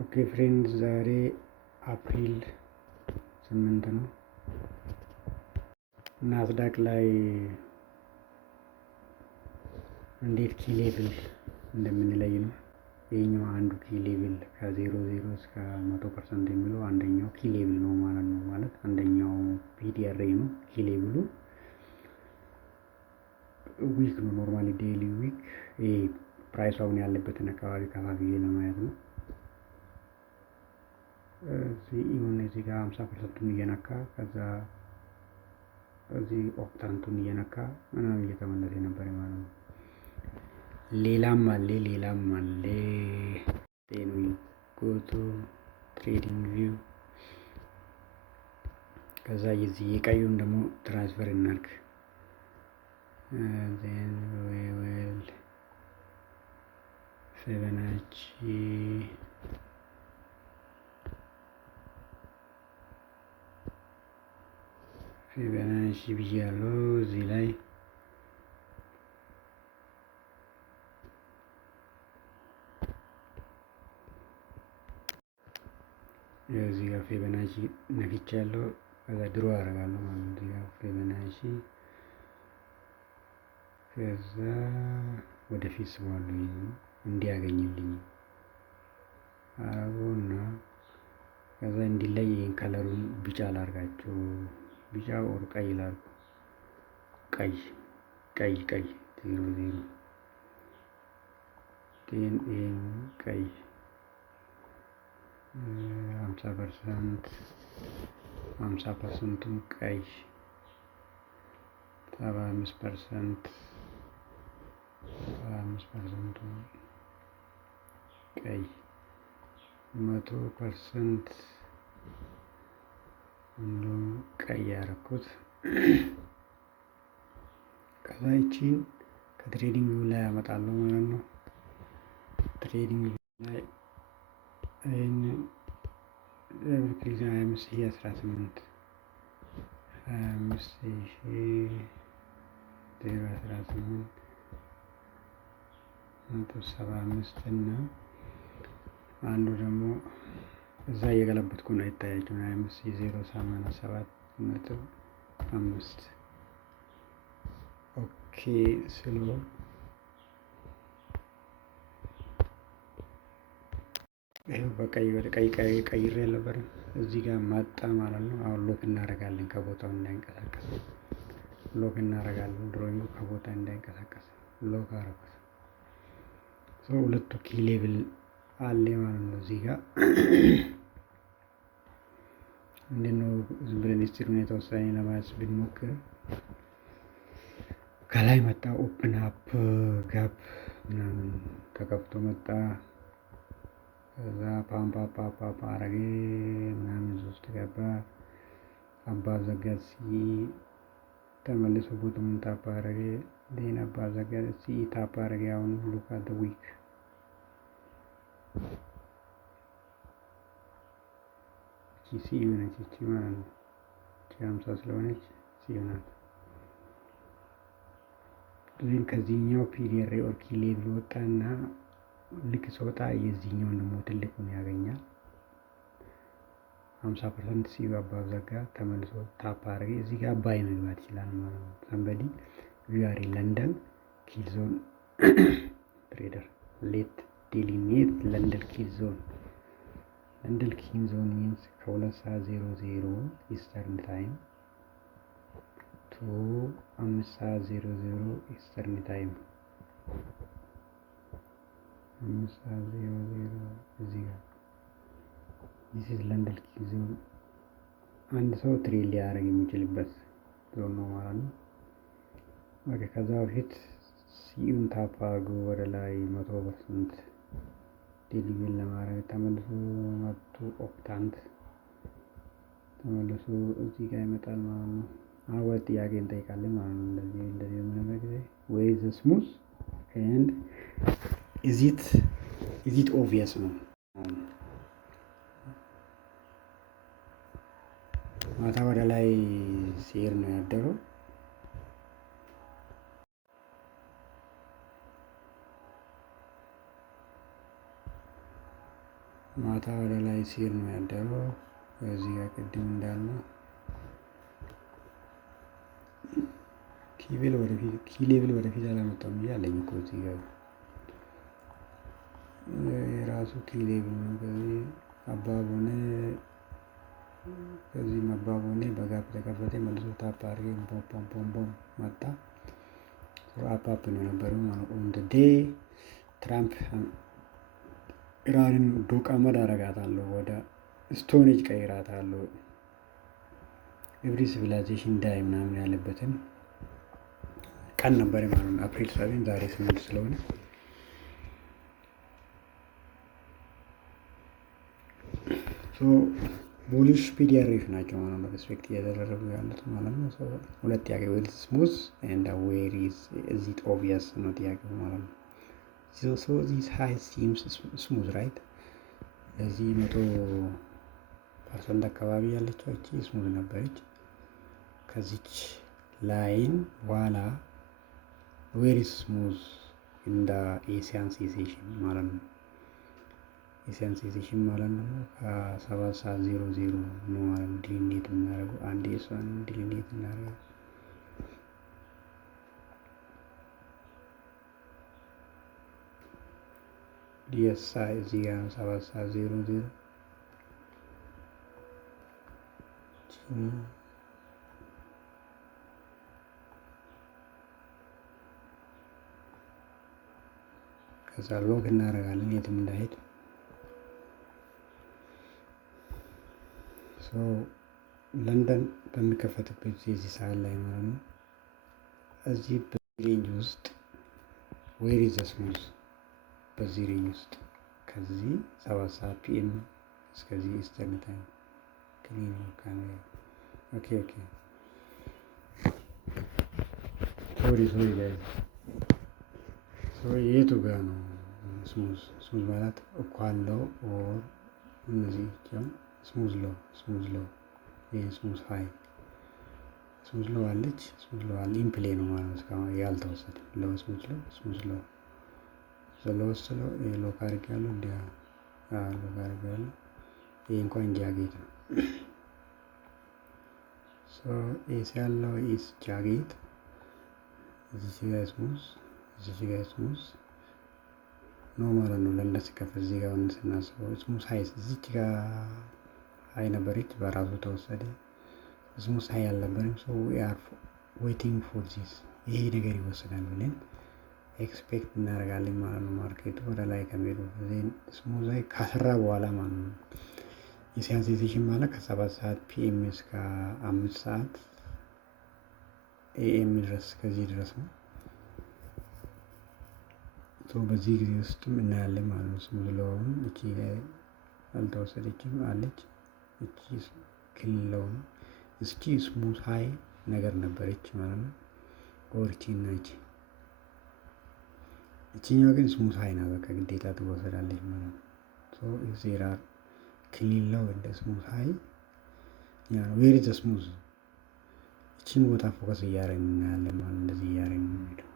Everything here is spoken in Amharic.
ኦኬ ፍሬንድ ዛሬ አፕሪል 8 ነው። ናስዳቅ ላይ እንዴት ኪ ሌቭል እንደምንለይ ነው። ይህኛው አንዱ ኪ ሌቭል ከ00 እስከ 100% የሚለው አንደኛው ኪ ሌቭል ነው ማለት ነው። ማለት አንደኛው ፒዲአርኤ ነው። ኪ ሌቭሉ ዊክ ነው። ኖርማሊ ዴይሊ ዊክ ይሄ ፕራይስ አሁን ያለበትን አካባቢ ከፋፍዬ ለማየት ነው። እዚህ ጋር 50%ቱን እየነካ ከዛ እዚህ ኦክታንቱን እየነካ ምናምን እየተመለሰ ነበር ማለት ነው። ሌላም አለ ቴን ጎቱ ትሬዲንግ ቪው ከዛ የዚህ የቀዩን ደግሞ ትራንስፈር እናድርግ። then we will ፊቦናቺ ብያለሁ እዚህ ላይ እዚህ ጋር ፊቦናቺ ነክቻለሁ። ከዛ ድሮ አደርጋለሁ ማለት ነው። እዚህ ጋር ፊቦናቺ ከዛ ወደፊት ስሟለሁ እንዲያገኝልኝ አረጉና ከዛ እንዲለይ ይሄን ከለሩን ቢጫ ላርጋቸው። ቢጫ ኦር ቀይ ላርጉ። ቀይ 00 ቀይ 50%ቱን ቀይ 75%ቱን ቀይ 100% ቀይ ያደረኩት። ከዛ ይቺን ከትሬዲንግ ቪው ላይ አመጣለሁ ማለት ነው። ትሬዲንግ ቪው ላይ ይህንን 25,018 25,018.75 እና አንዱ ደግሞ እዛ እየገለበጥኩ ነው ይታያችሁ 25,087.5 ኦኬ ስሎ ይሄው በቀይ ወደ ቀይ ቀይሬ ነበር። እዚህ ጋር መጣ ማለት ነው። አሁን ሎክ እናደርጋለን ከቦታው እንዳይንቀሳቀስ ሎክ እናደርጋለን። ድሮይንጉ ከቦታ እንዳይንቀሳቀስ ሎክ አደረኩት። ሁለቱ ኪ ሌቭል አለ ማለት ነው። እዚህ ጋር ምንድነው ዝም ብለን እስቲ ሁኔታ ውሳኔ ለማየት ብንሞክር ከላይ መጣ ኦፕን አፕ ጋፕ ምናምን ተከፍቶ መጣ። ከዛ ፓምፓ አረጌ ምናምን ውስጥ ገባ። አባዘጋሲ ተመልሶ ቦቱን ታፓ አረጌ ዴን አባዘጋሲ ታፓ አረጌ። አሁን ሉክ አት ዘ ዊክ ሲዩ ነች እቺ ማለት ነው። 50 ስለሆነች ሲዩ ናት። ግን ከዚህኛው ፒዲአር ኦር ኪ ሌቭል ወጣና ልክ ሲወጣ የዚህኛውን ደግሞ ትልቁን ያገኛል። 50% ሲዩ አባብ ዘጋ ተመልሶ ታፕ አረገ። እዚህ ጋር ባይ መግባት ይችላል ማለት ነው። somebody we are in London kill zone trader let delineate London kill zone means ከ2:00 ኢስተርን ታይም to 5:00 ኢስተርን ታይም 5:00 እዚህ ጋር this is London kill zone አንድ ሰው ትሬድ ሊያደርግ የሚችልበት ዞን ነው ማለት ነው። ኦኬ ከዛ በፊት ሲዩን ታፕ አድርጎ ወደ ላይ 100% ዴሊቨሪ ለማድረግ ተመልሶ መጥቶ ኦክታንት ተመልሶ እዚህ ጋር ይመጣል ማለት ነው። አሁን ጥያቄ እንጠይቃለን ማለት ነው። እንደዚህ የምንለው ጊዜ ወይ ዘ ስሙዝ ኤንድ ኢዝ ኢት ኦብቪየስ ነው። ማታ ወደ ላይ ሲሄድ ነው ያደረው። ማታ ወደ ላይ ሲል ነው ያደረው። እዚህ ጋር ቅድም እንዳልነው ኪሌብል ወደፊት አላመጣም ብዬ አለኝ እኮ እዚህ ጋር የራሱ ኪሌብል ነው። ከዚህ አባቦኔ ከዚህ መባቦኔ በጋፕ ተከፈተ መልሶ ታፕ አድርጌ ፖም መጣ። አፓፕ ነው የነበረው ማለት ነው። ዴይ ትራምፕ ኢራንን ዶቃመድ አረጋታለሁ፣ ወደ ስቶኔጅ ቀይራታለሁ፣ ኤቭሪ ሲቪላይዜሽን ዳይ ምናምን ያለበትን ቀን ነበር ማለት ነው። አፕሪል 7 ዛሬ 8 ስለሆነ ቡሊሽ ፒዲአርኤፍ ናቸው ማለት ነው። ሪስፔክት እያደረጉ ያሉት ማለት ነው። ሁለት ጥያቄ ዌል ስሙዝ ኤንድ ዌር ኢዝ ኢት ኦብቪየስ ነው ጥያቄው ማለት ነው። ሶ ዚስ ሃይ ሲምስ ስሙዝ ራይት። ለዚህ 100% አካባቢ ያለችው እቺ ስሙዝ ነበረች። ከዚች ላይን በኋላ ዌር ኢዝ ስሙዝ እንደ ኤሲያን ሴሴሽን ማለት ነው። ኤሲያን ሴሴሽን ማለት ነው ከ7:00 ነው ማለት ነው። ዲሊኔት የምናደርገው አንዴ እሷን ዲሊኔት እናደርጋለን። ዲኤስአይ እዚህ ጋር 7:00 ከዛ ሎግ እናደርጋለን የትም እንዳይሄድ። ለንደን በሚከፈትበት የዚህ ሰዓት ላይ ማለት ነው እዚህ በሬንጅ ውስጥ ዌር ኢዝ ዘ ስሙዝ በዚህ ሬንጅ ውስጥ ከዚህ 7:00 ፒኤም እስከዚህ ኢስተርን ታይም ክሊን ካሜራ ኦኬ ሶሪ ጋይስ የቱ ጋር ነው ስሙዝ ማለት እኳለው ኦር እነዚህ ስሙዝ ሎ ይሄ ስሙዝ ሃይ ስሙዝ ሎ አለች። ስሙዝ ሎ አለ ኢምፕሌ ነው ማለት እስካሁን ያልተወሰደ ሎ ስሙዝ ሎ ዘለወስ ሎ ይሄ ሎ ካርግ ያለው እንዲያ ሎ ካርግ ያለው ይሄ እንኳን ጃጌት ነው። ሶ ኤስ ያለው ኢስ ጃጌት እዚህ ጋር ስሙዝ ኖ ማለት ነው። ለእንደ ሲከፈት እዚህ ጋር ስናስበው ስሙዝ ሃይ እዚች ጋር ሃይ ነበረች፣ በራሱ ተወሰደ። ስሙዝ ሃይ አልነበረም። ሶ ዊ አር ዌቲንግ ፎር ዚስ ይሄ ነገር ይወሰዳል ብለን ኤክስፔክት እናደርጋለን ማለት ነው። ማርኬቱ ወደ ላይ ከሚሄዱ ስሙዝ ሃይ ካሰራ በኋላ ማለት ነው። የኤሲያን ሴሴሽን ማለት ከ7:00 ፒኤም እስከ 5:00 ኤኤም ድረስ ከዚህ ድረስ ነው። በዚህ ጊዜ ውስጥም እናያለን ማለት ነው። ስሙዝ ሎውን እቺ ላይ አልተወሰደችም አለች። እቺ ክልለው ነው። እስኪ ስሙዝ ሃይ ነገር ነበረች ማለት ነው። ኦርቺ እና እቺኛው ግን ስሙዝ ሃይ ናት። በቃ ግዴታ ትወሰዳለች ማለት ነው። ዜራ ክልለው እንደ ስሙዝ ሃይ ያ ዌር ኢዝ ዘ ስሙዝ እቺን ቦታ ፎከስ እያደረግን እናያለን ማለት እንደዚህ እያደረግን ነው።